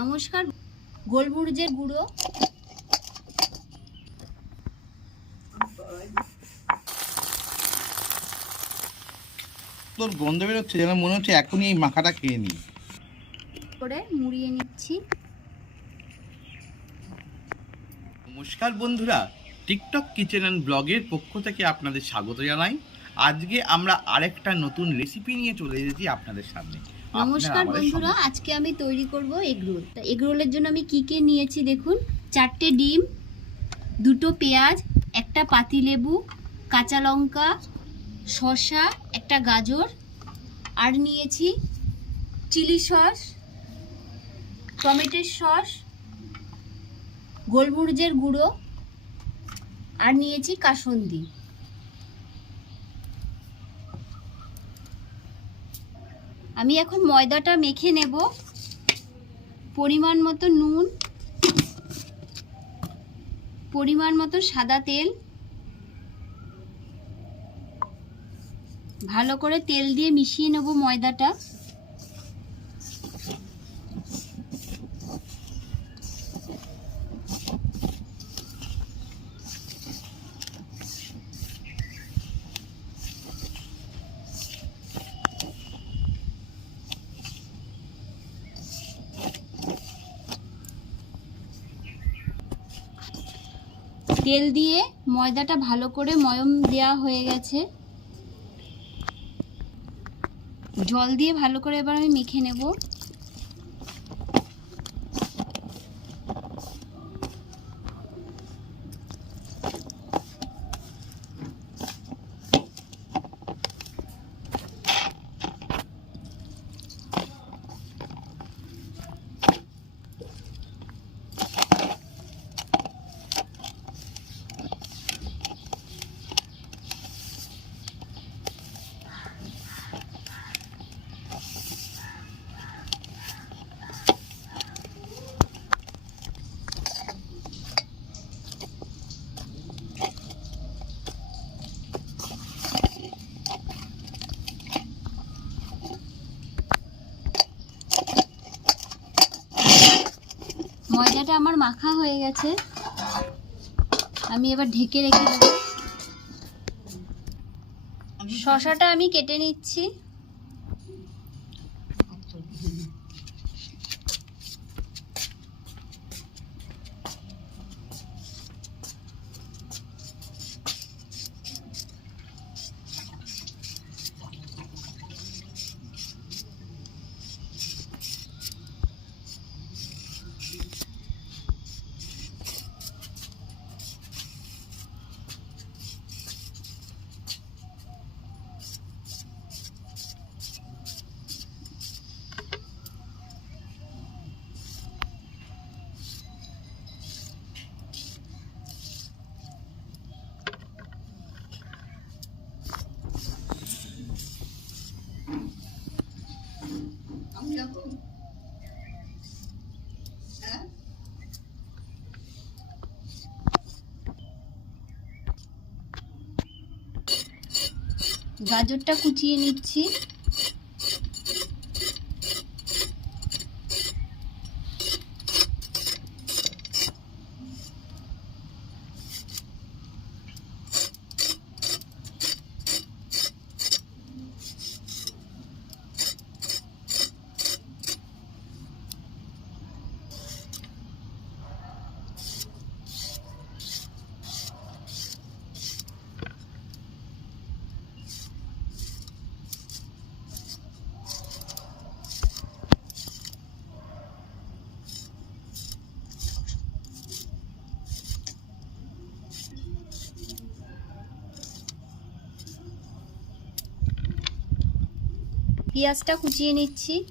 নমস্কার গোলমরিচের গুঁড়ো। তোর গন্ধ বেরোচ্ছে যেন মনে হচ্ছে এখনই এই মাখাটা খেয়ে নিই। করে মুড়িয়ে নিচ্ছি। নমস্কার বন্ধুরা টিকটক কিচেন অ্যান্ড ব্লগের পক্ষ থেকে আপনাদের স্বাগত জানাই। আজকে আমরা আরেকটা নতুন রেসিপি নিয়ে চলে এসেছি আপনাদের সামনে। নমস্কার বন্ধুরা আজকে আমি তৈরি করব এগ রোল। তা এগ রোলের জন্য আমি কি কি নিয়েছি দেখুন? চারটে ডিম দুটো পেঁয়াজ একটা পাতিলেবু কাঁচা লঙ্কা শসা একটা গাজর আর নিয়েছি চিলি সস টমেটোর সস গোলমরিচের গুঁড়ো আর নিয়েছি কাসন্দি। আমি এখন ময়দাটা মেখে নেব। পরিমাণ মতো নুন, পরিমাণ মতো সাদা তেল। ভালো করে তেল দিয়ে মিশিয়ে নেব ময়দাটা। তেল দিয়ে ময়দাটা ভালো করে ময়ম দেওয়া হয়ে গেছে। জল দিয়ে ভালো করে এবার আমি মেখে নেব ময়দাটা আমার মাখা হয়ে গেছে। আমি এবার ঢেকে রেখে দেব। শশাটা আমি কেটে নিচ্ছি। গাজরটা কুচিয়ে নিচ্ছি। পেঁয়াজটা কুচিয়ে নিচ্ছি।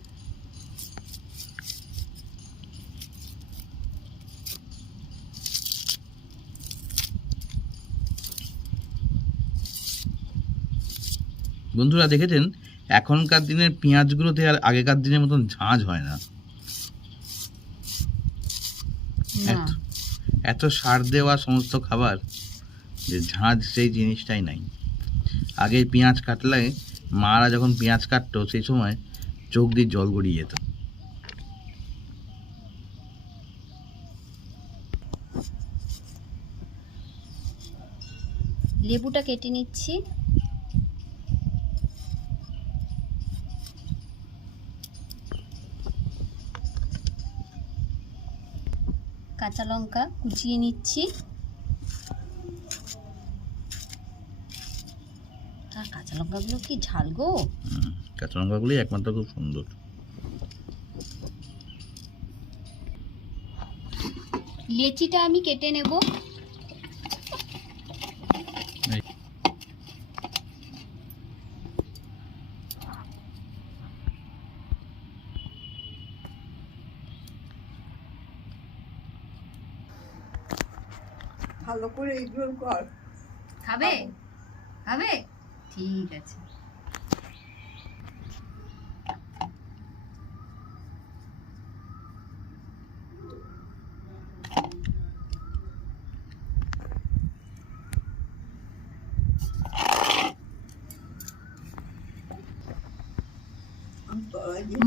বন্ধুরা দেখেছেন? এখনকার দিনের পেঁয়াজগুলোতে আর আগেকার দিনের মতন ঝাঁঝ হয় না। এত- এত সার দেওয়া সমস্ত খাবার যে ঝাঁঝ সেই জিনিসটাই নাই। আগে পেঁয়াজ কাটলে মারা যখন পেঁয়াজ কাটতো, সেই সময় চোখ দিয়ে জল গড়িয়ে যেত। লেবুটা কেটে নিচ্ছি। কাঁচা লঙ্কা কুচিয়ে নিচ্ছি। কাঁচা লঙ্কাগুলো কি ঝাল গো? কাঁচা লঙ্কাগুলি একমাত্র খুব সুন্দর। লেচিটা আমি কেটে নেব। ভালো করে এগুলো কর। খাবে। খাবে? ঠিক আছে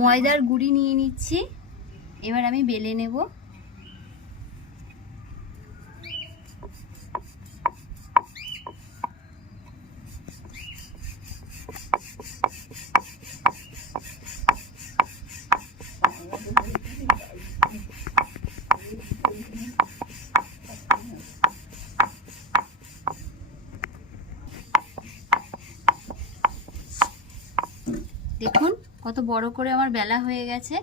ময়দার গুঁড়ি নিয়ে নিচ্ছি। এবার আমি বেলে নেব। দেখুন কত বড় করে আমার বেলা হয়ে গেছে।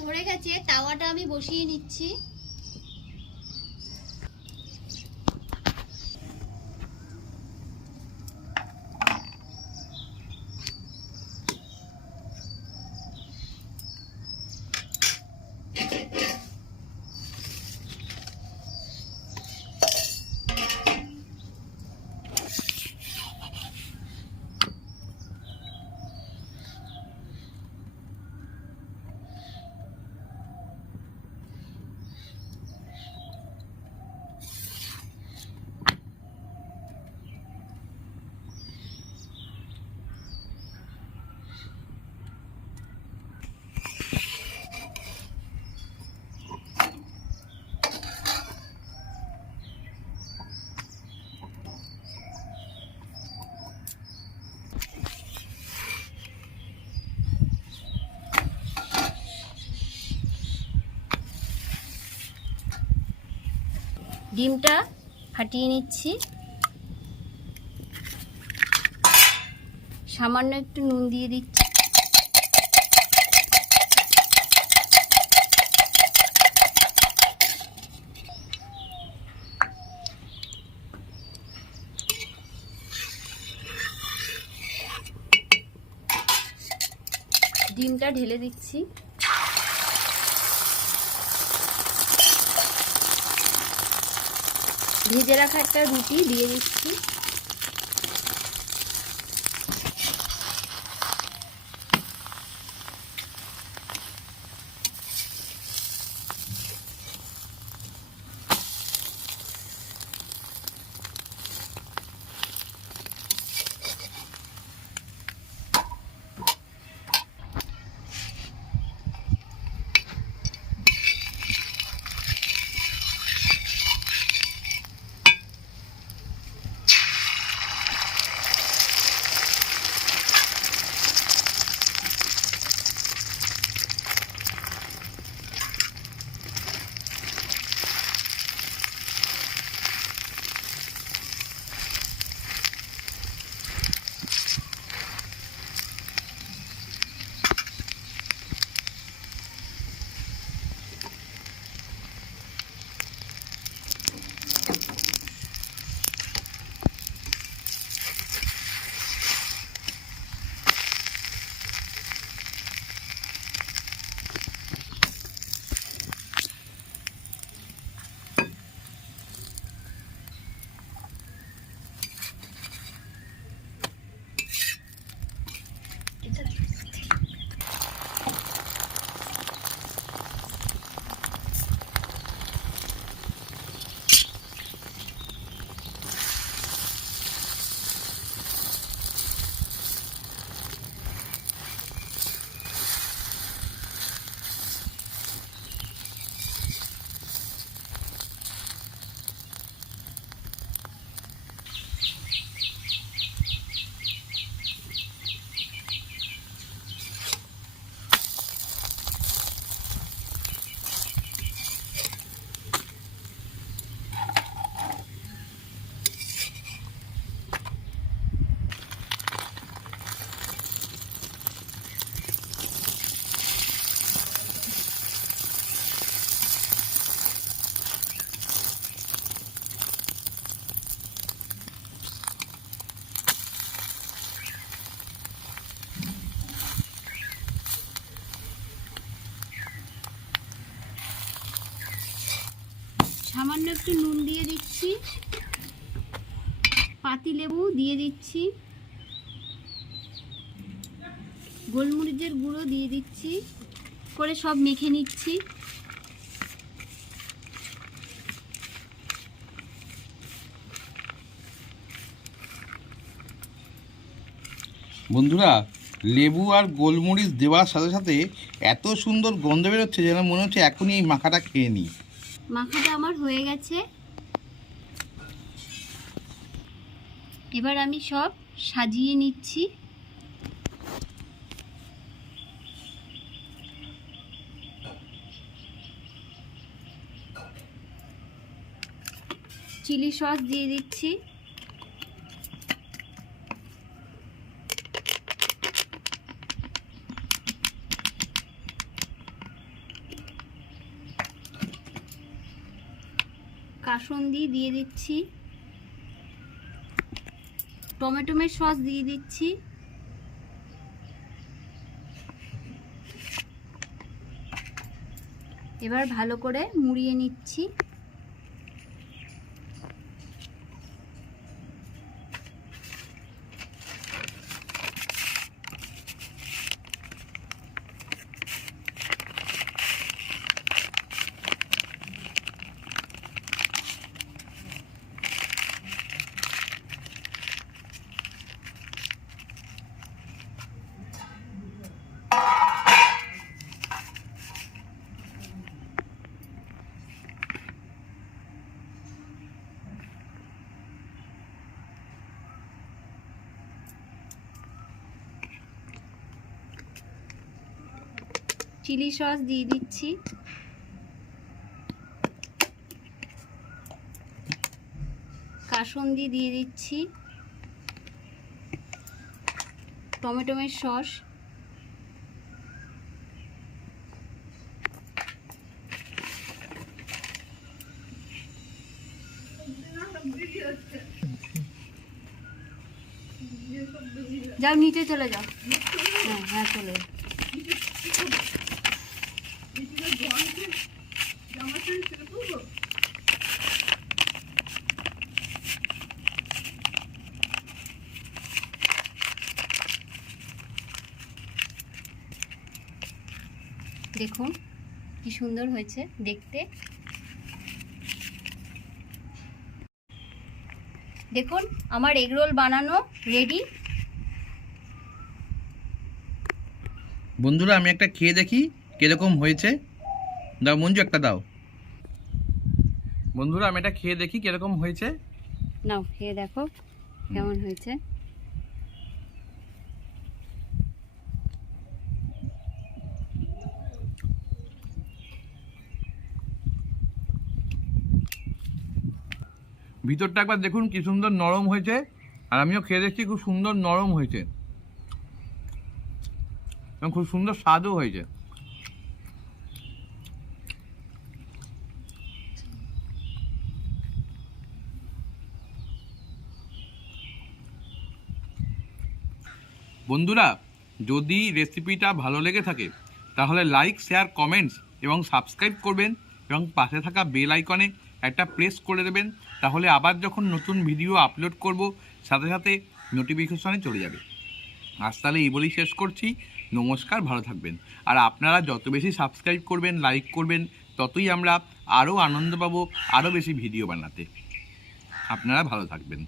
ধরে গেছে তাওয়াটা আমি বসিয়ে নিচ্ছি। ডিমটা ফাটিয়ে নিচ্ছি। সামান্য একটু নুন দিয়ে দিচ্ছি। ডিমটা ঢেলে দিচ্ছি। ভেজে রাখা একটা রুটি দিয়ে দিচ্ছি। লেবু দিয়ে দিচ্ছি। গোলমরিচের গুঁড়ো দিয়ে দিচ্ছি। করে সব মেখে নিচ্ছি। বন্ধুরা লেবু আর গোলমরিচ দেওয়ার সাথে সাথে এত সুন্দর গন্ধ বেরোচ্ছে যেন মনে হচ্ছে এখনই এই মাখাটা খেয়ে নিই। মাখাটা আমার হয়ে গেছে। এবার আমি সব সাজিয়ে নিচ্ছি। চিলি সস দিয়ে দিচ্ছি। কাসন্দি দিয়ে দিচ্ছি। টমেটোমের সস দিয়ে দিচ্ছি। এবার ভালো করে মুড়িয়ে নিচ্ছি। চিলি সস দিয়ে দিচ্ছি। কাসন্দি দিয়ে দিচ্ছি। টমেটোমের সস। যাও, নিচে চলে যাও। হ্যাঁ হ্যাঁ চলে দেখুন কি সুন্দর হয়েছে দেখতে। দেখুন আমার এগরোল বানানো রেডি বন্ধুরা আমি একটা খেয়ে দেখি কীরকম হয়েছে। দাও মঞ্জু একটা দাও। বন্ধুরা আমি এটা খেয়ে দেখি কীরকম হয়েছে। নাও খেয়ে দেখো কেমন হয়েছে। ভিতরটা একবার দেখুন কি সুন্দর নরম হয়েছে। আর আমিও খেয়ে দেখছি খুব সুন্দর নরম হয়েছে। এবং খুব সুন্দর স্বাদও হয়েছে। বন্ধুরা, যদি রেসিপিটা ভালো লেগে থাকে, তাহলে লাইক শেয়ার কমেন্টস এবং সাবস্ক্রাইব করবেন এবং পাশে থাকা বেল আইকনে একটা প্রেস করে দেবেন। তাহলে আবার যখন নতুন ভিডিও আপলোড করব, সাথে সাথে নোটিফিকেশনে চলে যাবে। আজ তাহলে এই বলেই শেষ করছি। নমস্কার, ভালো থাকবেন। আর আপনারা যত বেশি সাবস্ক্রাইব করবেন লাইক করবেন, ততই আমরা আরও আনন্দ পাবো, আরও বেশি ভিডিও বানাতে। আপনারা ভালো থাকবেন।